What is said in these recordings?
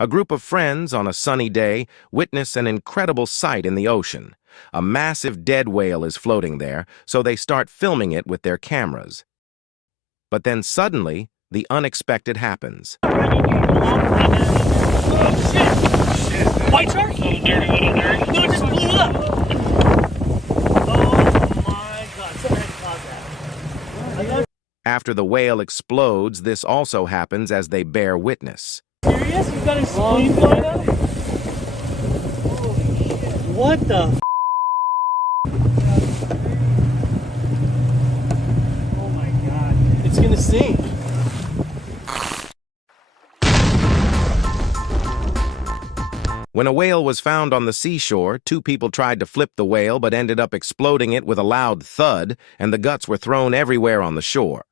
A group of friends on a sunny day witness an incredible sight in the ocean. A massive dead whale is floating there, so they start filming it with their cameras. But then suddenly, the unexpected happens. Oh, shit! White shark? Little dirty. No, it just blew up! Oh my god, someone had to cause that. After the whale explodes, this also happens as they bear witness. Serious? You got his spleen blowing up? Holy shit. What the f? Oh my god. It's gonna sink. When a whale was found on the seashore, 2 people tried to flip the whale but ended up exploding it with a loud thud, and the guts were thrown everywhere on the shore.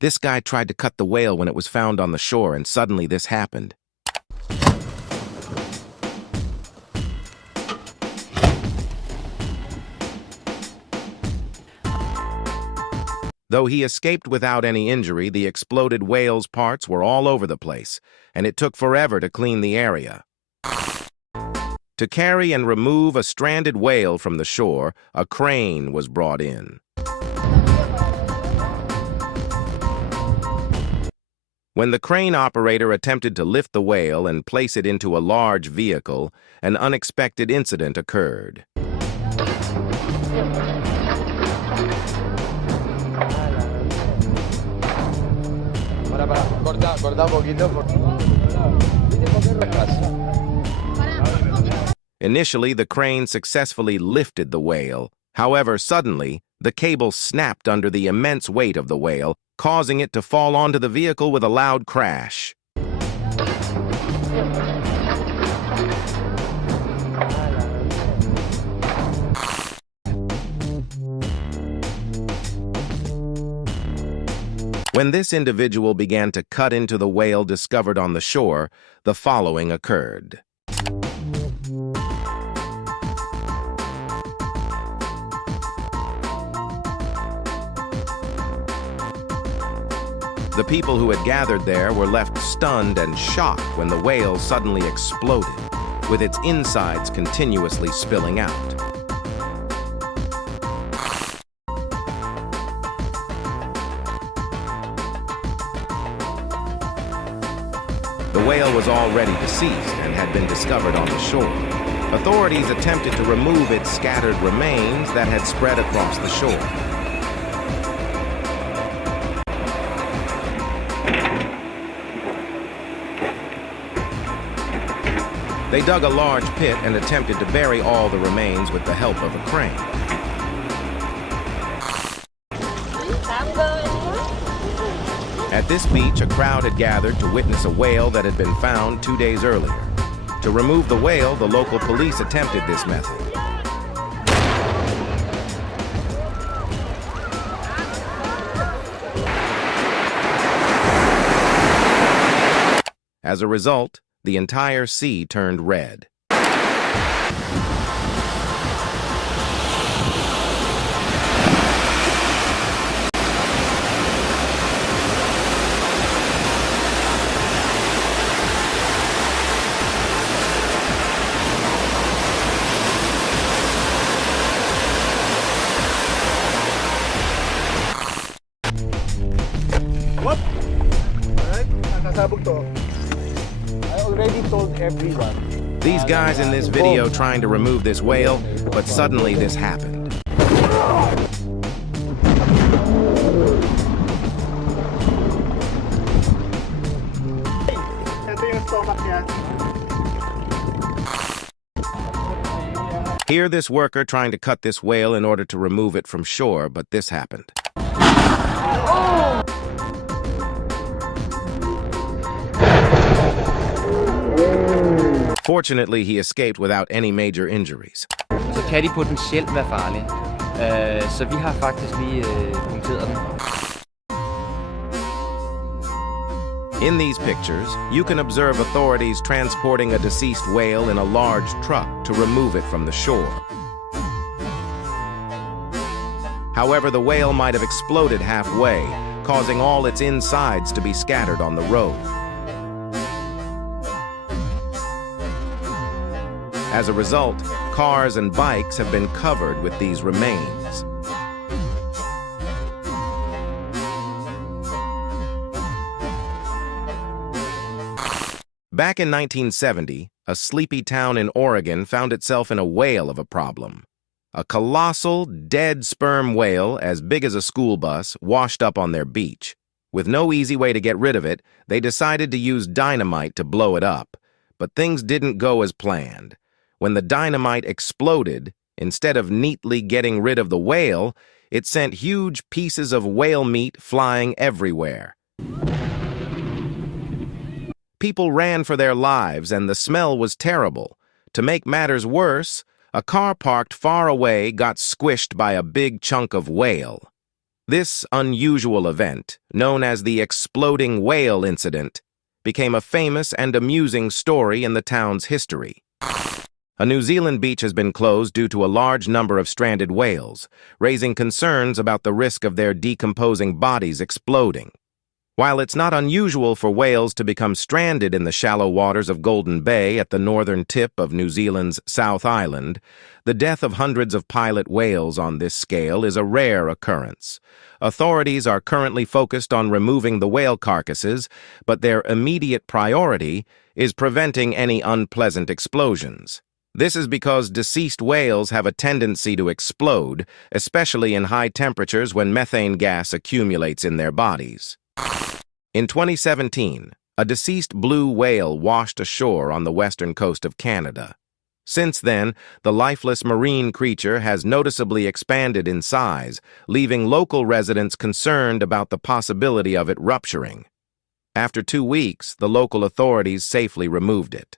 This guy tried to cut the whale when it was found on the shore, and suddenly this happened. Though he escaped without any injury, the exploded whale's parts were all over the place, and it took forever to clean the area. To carry and remove a stranded whale from the shore, a crane was brought in. When the crane operator attempted to lift the whale and place it into a large vehicle, an unexpected incident occurred. Initially, the crane successfully lifted the whale. However, suddenly, the cable snapped under the immense weight of the whale, causing it to fall onto the vehicle with a loud crash. When this individual began to cut into the whale discovered on the shore, the following occurred. The people who had gathered there were left stunned and shocked when the whale suddenly exploded, with its insides continuously spilling out. The whale was already deceased and had been discovered on the shore. Authorities attempted to remove its scattered remains that had spread across the shore. They dug a large pit and attempted to bury all the remains with the help of a crane. At this beach, a crowd had gathered to witness a whale that had been found 2 days earlier. To remove the whale, the local police attempted this method. As a result, the entire sea turned red. What? Alright, nakasabog to. I already told everyone. These guys in this video trying to remove this whale, but suddenly this happened. Ito yung stomach niya. Here, this worker trying to cut this whale in order to remove it from shore, but this happened. Fortunately, he escaped without any major injuries. Så kan de potentielt være farlige. Så vi har faktisk lige punkteret dem. In these pictures, you can observe authorities transporting a deceased whale in a large truck to remove it from the shore. However, the whale might have exploded halfway, causing all its insides to be scattered on the road. As a result, cars and bikes have been covered with these remains. Back in 1970, a sleepy town in Oregon found itself in a whale of a problem. A colossal, dead sperm whale as big as a school bus washed up on their beach. With no easy way to get rid of it, they decided to use dynamite to blow it up. But things didn't go as planned. When the dynamite exploded, instead of neatly getting rid of the whale, it sent huge pieces of whale meat flying everywhere. People ran for their lives, and the smell was terrible. To make matters worse, a car parked far away got squished by a big chunk of whale. This unusual event, known as the exploding whale incident, became a famous and amusing story in the town's history. A New Zealand beach has been closed due to a large number of stranded whales, raising concerns about the risk of their decomposing bodies exploding. While it's not unusual for whales to become stranded in the shallow waters of Golden Bay at the northern tip of New Zealand's South Island, the death of hundreds of pilot whales on this scale is a rare occurrence. Authorities are currently focused on removing the whale carcasses, but their immediate priority is preventing any unpleasant explosions. This is because deceased whales have a tendency to explode, especially in high temperatures when methane gas accumulates in their bodies. In 2017, a deceased blue whale washed ashore on the western coast of Canada. Since then, the lifeless marine creature has noticeably expanded in size, leaving local residents concerned about the possibility of it rupturing. After 2 weeks, the local authorities safely removed it.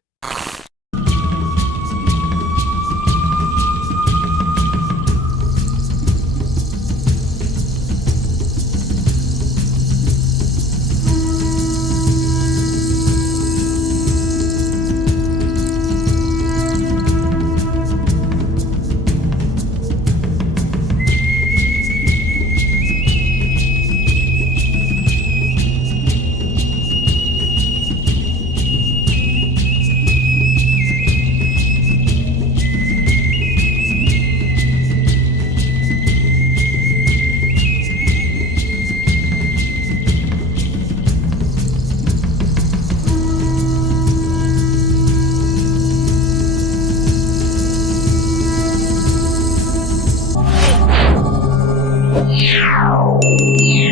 Yeah.